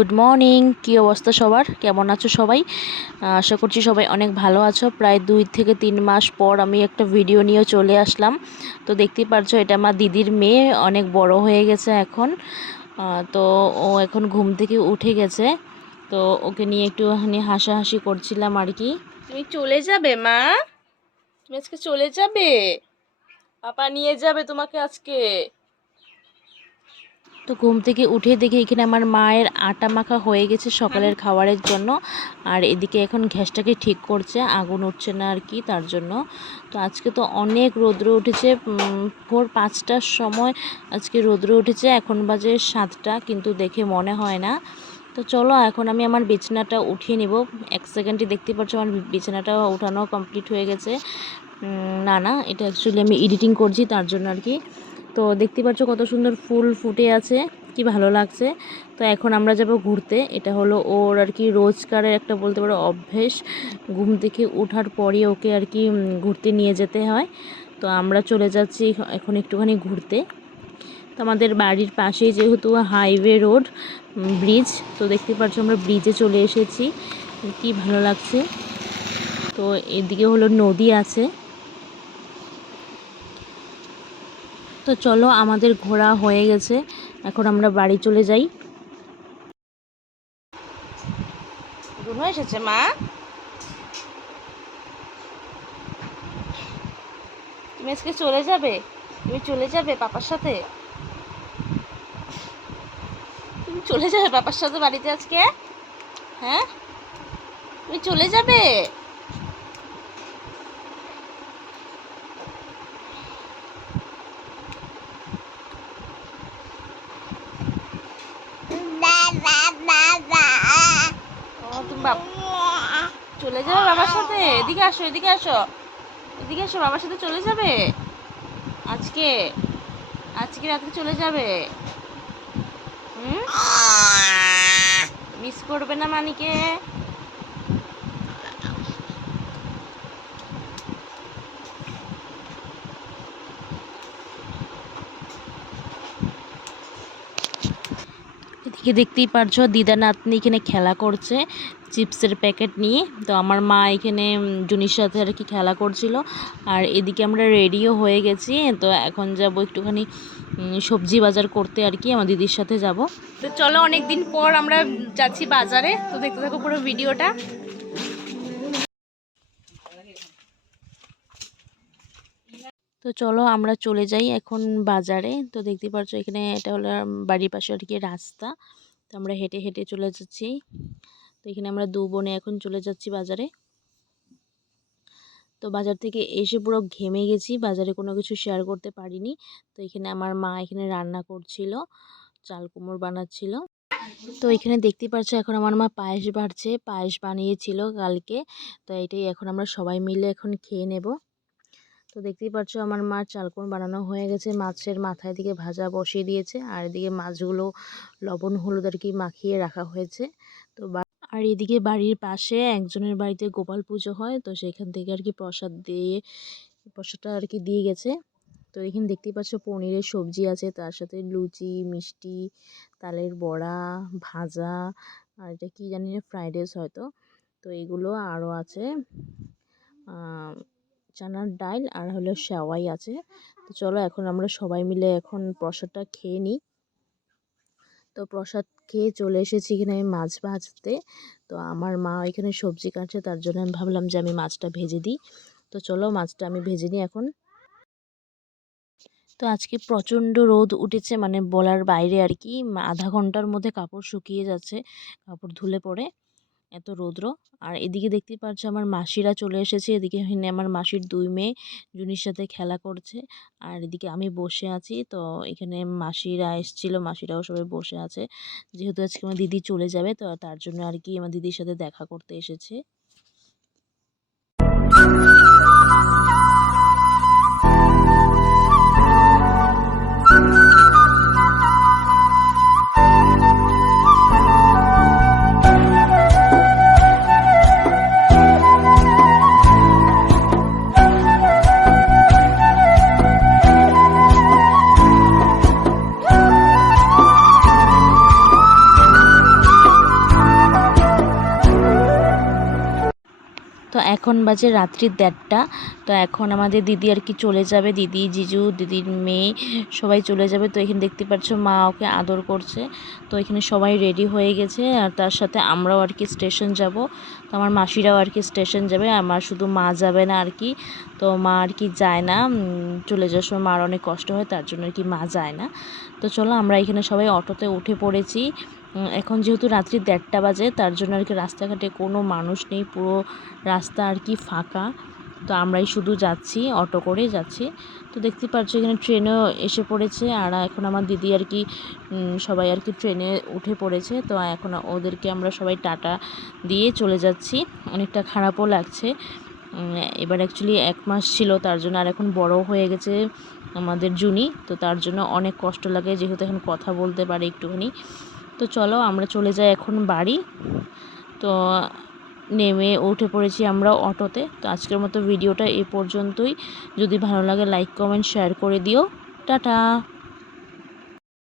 Good morning. কী অবস্থা সবার, কেমন আছো সবাই? আশা করছি সবাই অনেক ভালো আছো। প্রায় 2 থেকে 3 মাস পর আমি একটা ভিডিও নিয়ে চলে আসলাম। তো দেখতেই পারছো, এটা আমার দিদির মেয়ে, অনেক বড় হয়ে গেছে এখন। তো ও এখন ঘুম থেকে উঠে গেছে, তো ওকে নিয়ে একটুখানি হাসাহাসি করছিলাম আর কি। তুমি চলে যাবে মা? তুমি আজকে চলে যাবে? পাপা নিয়ে যাবে তোমাকে আজকে। তো ঘুম থেকে উঠে দেখি এখানে আমার মায়ের আটা মাখা হয়ে গেছে সকালের খাবারের জন্য। আর এদিকে এখন গ্যাসটাকে ঠিক করছে, আগুন উঠছে না আর কি, তার জন্য। তো আজকে তো অনেক রৌদ্র উঠেছে, ভোর 5টার সময় আজকে রৌদ্র উঠেছে। এখন বাজে 7টা, কিন্তু দেখে মনে হয় না। তো চলো এখন আমি আমার বিছানাটা উঠিয়ে নিব। 1 সেকেন্ডে দেখতে পাচ্ছ আমার বিছানাটা উঠানো কমপ্লিট হয়ে গেছে। না, এটা অ্যাকচুয়ালি আমি এডিটিং করছি, তার জন্য আর কি। তো দেখতে পাচ্ছ কত সুন্দর ফুল ফুটে আছে, কি ভালো লাগছে। তো এখন আমরা যাব ঘুরতে। এটা হলো ওর আর কি রোজকারের একটা বলতে পারো অভ্যেস। ঘুম থেকে ওঠার পরই ওকে আর কি ঘুরতে নিয়ে যেতে হয়। তো আমরা চলে যাচ্ছি এখন একটুখানি ঘুরতে। তো আমাদের বাড়ির পাশেই যেহেতু হাইওয়ে রোড, ব্রিজ, তো দেখতে পাচ্ছ আমরা ব্রিজে চলে এসেছি, কি ভালো লাগছে। তো এদিকে হলো নদী আছে। তো চলো, আমাদের ঘোরা হয়ে গেছে, এখন আমরা বাড়ি চলে যাই। গুনু এসেছে মা? তুমি আজকে চলে যাবে? তুমি চলে যাবে পাপার সাথে? তুমি চলে যাবে পাপার সাথে বাড়িতে আজকে? হ্যাঁ, তুমি চলে যাবে? তুমি চলে যাবে বাবার সাথে? এদিকে আসো, এদিকে আসো, এদিকে আসো, বাবার সাথে চলে যাবে আজকে? আজকে রাত্রে চলে যাবে? মিস করবে না মানিকে? এদিকে দেখতেই পারছো দিদা নাতনি এখানে খেলা করছে চিপসের প্যাকেট নিয়ে। তো আমার মা এখানে জুনির সাথে আর কি খেলা করছিল। আর এদিকে আমরা রেডিও হয়ে গেছি, তো এখন যাব একটুখানি সবজি বাজার করতে আর কি, আমার দিদির সাথে যাব। তো চলো, অনেক দিন পর আমরা যাচ্ছি বাজারে, তো দেখতে থাকো পুরো ভিডিওটা। তো চলো আমরা চলে যাই এখন বাজারে। তো দেখতে পাচ্ছ এখানে এটা হলো বাড়ির পাশে আর কি রাস্তা। তো আমরা হেঁটে হেঁটে চলে যাচ্ছি। তো এখানে আমরা 2 বোনে এখন চলে যাচ্ছি বাজারে। তো বাজার থেকে এসে পুরো ঘেমে গেছি, বাজারে কোনো কিছু শেয়ার করতে পারিনি। তো এখানে আমার মা এখানে রান্না করছিল, চাল কুমড়ো বানাচ্ছিল। তো এখানে দেখতে পাচ্ছ এখন আমার মা পায়েস বাড়ছে, পায়েস বানিয়েছিল কালকে। তো এটাই এখন আমরা সবাই মিলে এখন খেয়ে নেব। তো দেখতেই পাচ্ছ আমার মার চালকুমড়ো বানানো হয়ে গেছে, মাছের মাথায় দিকে ভাজা বসিয়ে দিয়েছে, আর এদিকে মাছগুলো লবণ হলুদ আর কি মাখিয়ে রাখা হয়েছে। তো আর এদিকে বাড়ির পাশে একজনের বাড়িতে গোপাল পুজো হয়, তো সেখান থেকে আর কি প্রসাদটা আর কি দিয়ে গেছে। তো এখানে দেখতেই পাচ্ছ পনিরের সবজি আছে, তার সাথে লুচি, মিষ্টি, তালের বড়া, ভাজা, আর এটা কি জানি না, ফ্রাইড রাইস হয়তো। তো এগুলো আরও আছে চানার ডাল, আর হলো সেওয়াই আছে। তো চলো এখন আমরা সবাই মিলে এখন প্রসাদটা খেয়ে নিই। তো প্রসাদ খেয়ে চলে এসেছি এখানে আমি মাছ ভাজতে। তো আমার মা এখানে সবজি কাটছে, তার জন্য আমি ভাবলাম যে আমি মাছটা ভেজে দিই। তো চলো মাছটা আমি ভেজে নিই এখন। তো আজকে প্রচণ্ড রোদ উঠেছে, মানে বলার বাইরে আর কি। আধা ঘন্টার মধ্যে কাপড় শুকিয়ে যাচ্ছে, কাপড় ধুলে পড়ে, এত রৌদ্র। আর এদিকে দেখতেই পাচ্ছ আমার মাসিরা চলে এসেছে। এদিকে আমার মাসির 2 মেয়ে জুনির সাথে খেলা করছে, আর এদিকে আমি বসে আছি। তো এখানে মাসিরা এসেছিলো, মাসিরাও সবাই বসে আছে, যেহেতু আজকে আমার দিদি চলে যাবে, তো তার জন্য আর কি আমার দিদির সাথে দেখা করতে এসেছে। এখন বাজে রাত্রি 1:30। তো এখন আমাদের দিদি আর কি চলে যাবে, দিদি জিজু দিদির মেয়ে সবাই চলে যাবে। তো এখানে দেখতে পাচ্ছ মা ওকে আদর করছে। তো এখানে সবাই রেডি হয়ে গেছে আর তার সাথে আমরাও আর কি স্টেশন যাব। তো আমার মাসিরাও আর কি স্টেশন যাবে, আমার শুধু মা যাবে না আর কি। তো মা আর কি যায় না, চলে যাওয়ার সময় মার অনেক কষ্ট হয়, তার জন্য আর কি মা যায় না। তো চলো আমরা এখানে সবাই অটোতে উঠে পড়েছি। এখন যেহেতু রাত্রি 1:30 বাজে, তার জন্য আর কি রাস্তাঘাটে কোনো মানুষ নেই, পুরো রাস্তা আর কি ফাঁকা। তো আমরাই শুধু যাচ্ছি, অটো করে যাচ্ছি। তো দেখতে পাচ্ছ এখানে ট্রেনও এসে পড়েছে, আর এখন আমার দিদি আর কি সবাই আর কি ট্রেনে উঠে পড়েছে। তো এখন ওদেরকে আমরা সবাই টাটা দিয়ে চলে যাচ্ছি। অনেকটা খারাপও লাগছে। এবার অ্যাকচুয়ালি 1 মাস ছিল, তার জন্য আর এখন বড় হয়ে গেছে আমাদের জুনি। তো তার জন্য অনেক কষ্ট লাগে, যেহেতু এখন কথা বলতে পারে একটুখানি। তো চলো আমরা চলে যাই এখন বাড়ি। তো নেমে উঠে পড়েছি আমরা অটোতে। তো আজকের মতো ভিডিওটা এ পর্যন্তই। যদি ভালো লাগে লাইক কমেন্ট শেয়ার করে দিও। টাটা।